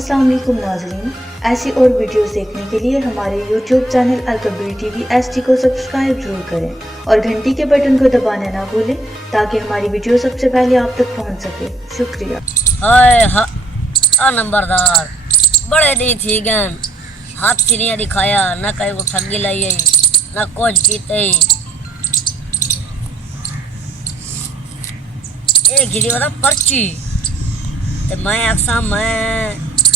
अस्सलाम वालेकुम नाज़रीन, ऐसी और वीडियोस देखने के लिए हमारे YouTube channel Al Kabir TV HD को सब्सक्राइब जरूर करें और घंटी के बटन को दबाना ना भूलें ताकि हमारी वीडियो सबसे पहले आप तक पहुंच सके। शुक्रिया। हाय हा नंबरदार बड़े दी थी गन हाथ चिड़िया दिखाया न कहीं को ठगी लाई न कुछ कीते एक गिरी वाला पर्ची ते मैं अक्सर मैं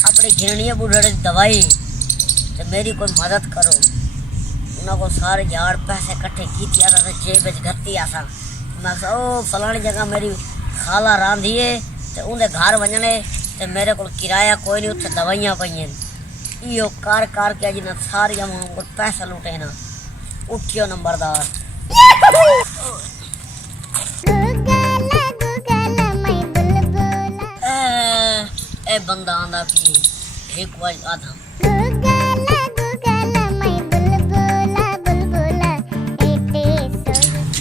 अपनी घिरनिया बुढ़े दवाई ते मेरी कोई मदद करो उन्होंने को सारे झाड़ पैसे इकट्ठे की जेब घत्ती आसा मैं ओ फलानी जगह मेरी खाला रांधी है ते उनके घर वजने ते मेरे को किराया कोई नहीं उत्थे दवाइयां पईयां इो कार कार के अज ना सारी को पैसा लुटे ना उठियो नंबरदार ए बंदा आंदा पी एक वाज आधा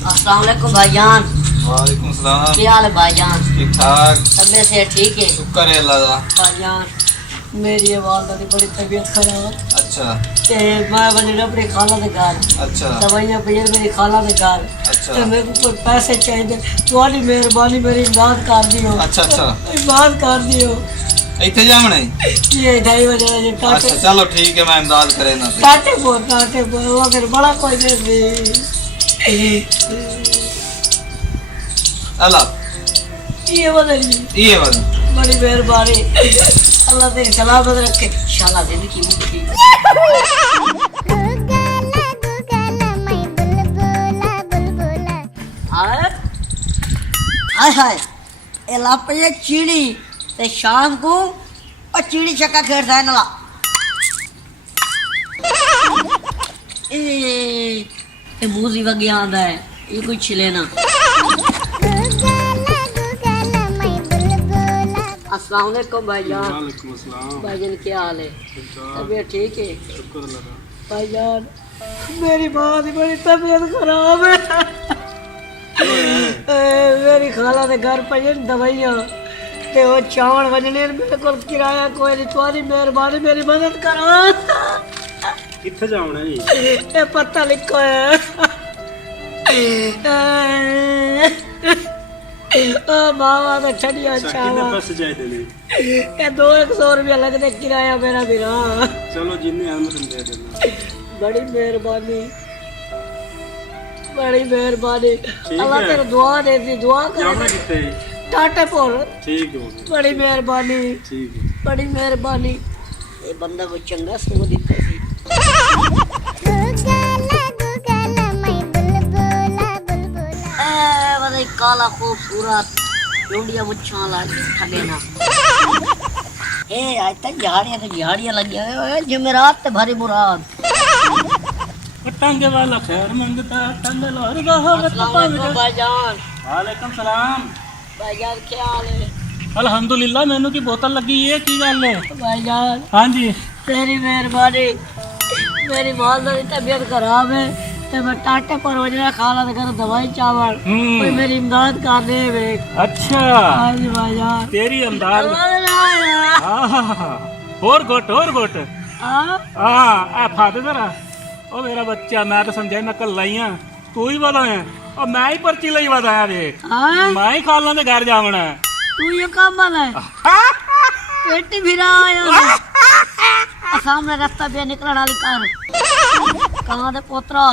अस्सलाम वालेकुम भाईजान। वालेकुम सलाम। क्या हाल है भाईजान? ठीक ठाक। तबीयत से ठीक है? शुक्र है अल्लाह का। भाईजान मेरी वालदा की बड़ी तबीयत खराब। अच्छा। ते मैं बने अपनी खाला के घर। अच्छा। दवाइयां पईयां मेरी खाला के घर। अच्छा। ते मेरे को कोई पैसे चाहिए तुम्हारी मेहरबानी मेरी इमदाद कर दियो। अच्छा अच्छा इमदाद कर दियो। इथे जावणे ये 2:30 बजे जे टाटे। अच्छा चलो ठीक है मैं इमदाद करे ना टाटे वो अगर बड़ा कोई दे अल्लाह ये बदल बड़ी मेहरबानी अल्लाह तेरी सलामत रखे शाला जिंदगी मुक्ति। हाय हाय ए लापे चीड़ी ते शाम को और चिड़ी छक्का खेलता है नला ए मूजी वगे आंदा है ये कोई छिले ना। अस्सलाम वालेकुम भाईजान। वालेकुम अस्सलाम। भाईजान क्या हाल है? तबीयत ठीक है? भाईजान मेरी माँ की बड़ी तबीयत खराब है मेरी खाला के घर पे दवाइयां ते वो चावल वजने मेरे को किराया कोई नहीं तुम्हारी मेहरबानी मेरी मदद करो। किथे जावना जी? ये पता लिखो है ओ मावा तो ठंडिया चावा पैसे चाहिए ने ये 200 रुपया लगते किराया मेरा भी रहा। चलो जिन्ने हम दे देना। बड़ी मेहरबानी अल्लाह तेरे दुआ दे दी दुआ जावना कर किथे? टाटेपुर। ठीक है बड़ी मेहरबानी ठीक है बड़ी मेहरबानी ये बंदा को चंगा सो दिता सी। ए काला खूबसूरत लुंडिया मुच्छां ला ठगे ना ए आज तक झाड़ियां लगी है जुमेरात ते भरी मुराद। टंगे वाला खैर मंगता टंगे लोर बहावत अस्सलाम वालेकुम भाईजान। वालेकुम सलाम। भाईजान क्या हाल है? अल्हम्दुलिल्लाह मेनू की बोतल लगी है की गल है? भाईजान हां जी तेरी मेहरबानी मेरी वालदा की तबीयत खराब है ते मैं टाटे पर वजना खाला दे घर दवाई चावल कोई मेरी इमदाद कर दे वे। अच्छा हां जी भाईजान तेरी इमदाद और गोट हां आ फादे जरा ओ मेरा बच्चा मैं तो समझा नकल लाइया तू ही बताया और मैं ही पर्ची लाई बताया देख हां मैं ही खाला दे घर जावना तू ये काम वाला है पेटी भिरा आया सामने रास्ता पे निकलने वाली कार कहां दे पोतरा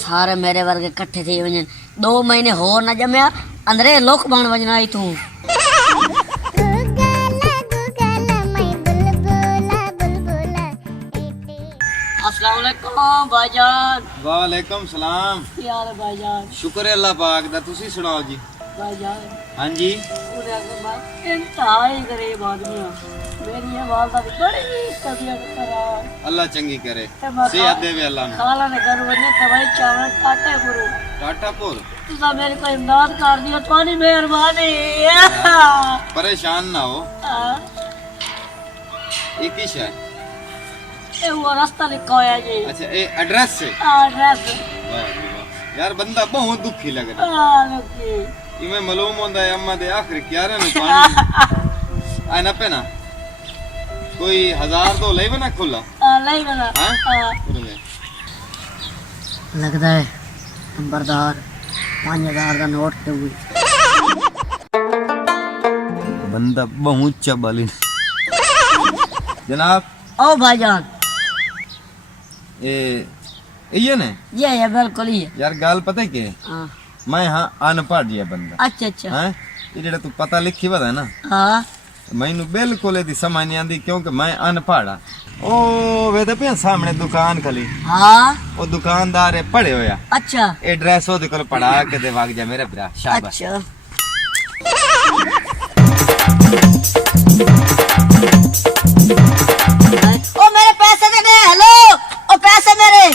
सारे मेरे वर्गे इकट्ठे थे वजन 2 महीने हो न जमया अंदरे लोक बन वजना आई तू। अस्सलाम वालेकुम भाईजान। वालेकुम सलाम। क्या हाल है भाईजान? शुक्र है अल्लाह पाक दा। तुसी सुनाओ जी। भाईजान हां जी उन्हें अगर मैं इंतहाई गरीब आदमी हूं मेरी वालदा की बड़ी तबीयत खराब अल्लाह चंगी करे सेहत देवे अल्लाह ने। खाला ने घर वजने दवाई चावल टाटापुर तुसा मेरी कोई इमदाद कर दियो तुम्हारी मेहरबानी। परेशान ना हो एक ही शय ए वो रास्ता लिखा होया जी। अच्छा ए एड्रेस से एड्रेस यार बंदा बहुत दुखी लग रहा है। लगी इमे मालूम होंदा है अम्मा दे आखिर क्यारे ने पानी आ न पे ना कोई 1000 तो ले बना खुला नहीं बना हां ले लगता है नंबरदार 5000 का नोट दे हुई बंदा बहुत चबली जनाब ओ भाईजान ये ने ये बिल्कुल ही है यार गाल पता है के हाँ मैं हाँ अनपढ़ जी बंदा अच्छा अच्छा हैं ये जेड़ा तू पता लिखी वदा है ना हाँ मैनू बिल्कुल एदी समझ नहीं आंदी क्योंकि मैं अनपढ़ हाँ ओ वे तो पे सामने दुकान खली हाँ वो दुकानदार है पढ़े होया अच्छा एड्रेस ओदे कोल पढ़ा के दे वाग जा मेरे भरा शाबाश अच्छा ओ मेरे पैसे दे दे हेलो ओ पैसे मेरे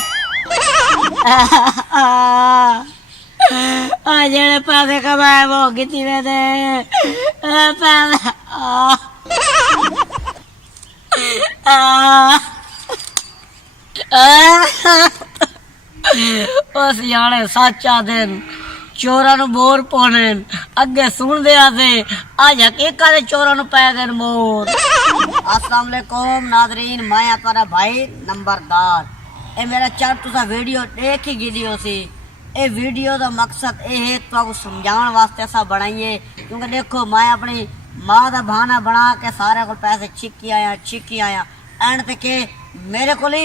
आ जेड़े पैसे कमाए वो कितनी में दे ओ सियाने सच्चा दिन चोरां नूं मोर पाने अगे सुन दे आते आज हकीकत दे चोरां नूं पै देन मोर। अस्सलाम वालेकुम नाज़रीन मैं आपका भाई नंबरदार ए मेरा चैनल तुसा वीडियो देख ही गिडियो सी ए वीडियो दा मकसद ए है तुहानू समझाउण वास्ते असा बनाईए क्योंकि देखो मैं अपनी मां दा बहाना बना के सारे को पैसे छिकी आया एंड ते के मेरे को ही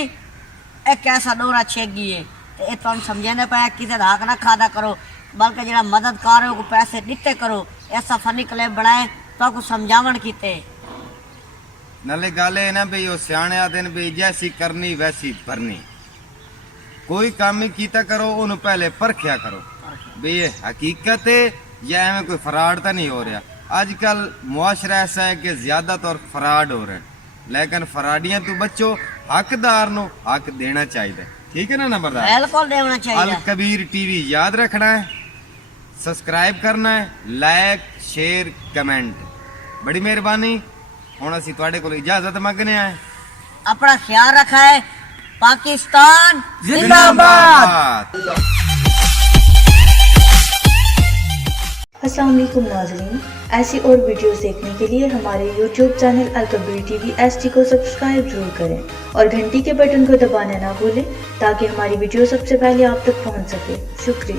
एक ऐसा डोरा छेक गई ते ए तुहानू समझाने पाया किसे दा हक ना खादा करो बल्कि जेड़ा मददगार है को पैसे दिते करो ऐसा फनी क्लिप बनाए तो समझावन कीते नाले गाले ना भी वो सियाने आते ने भी जैसी करनी वैसी भरनी कोई काम ही कीता करो उन पहले परखिया करो भी ये हकीकत है या एवं कोई फ्रॉड तो नहीं हो रहा आजकल मुआशरा ऐसा है कि ज्यादातर फ्रॉड हो रहे हैं लेकिन फ्रॉडियां तो बच्चो हकदार नो हक देना चाहिए ठीक है ना नंबरदार बिल्कुल देना अल चाहिए कबीर टीवी याद रखना है सब्सक्राइब करना है लाइक शेयर कमेंट बड़ी मेहरबानी हुण असीं तुहाडे कोल इजाजत मंगने आए अपना ख्याल रखा है पाकिस्तान जिंदाबाद। अस्सलाम वालेकुम नाज़रीन, ऐसी और वीडियोस देखने के लिए हमारे YouTube channel Al Kabir TV HD को सब्सक्राइब जरूर करें और घंटी के बटन को दबाना ना भूलें ताकि हमारी वीडियो सबसे पहले आप तक पहुंच सके। शुक्रिया।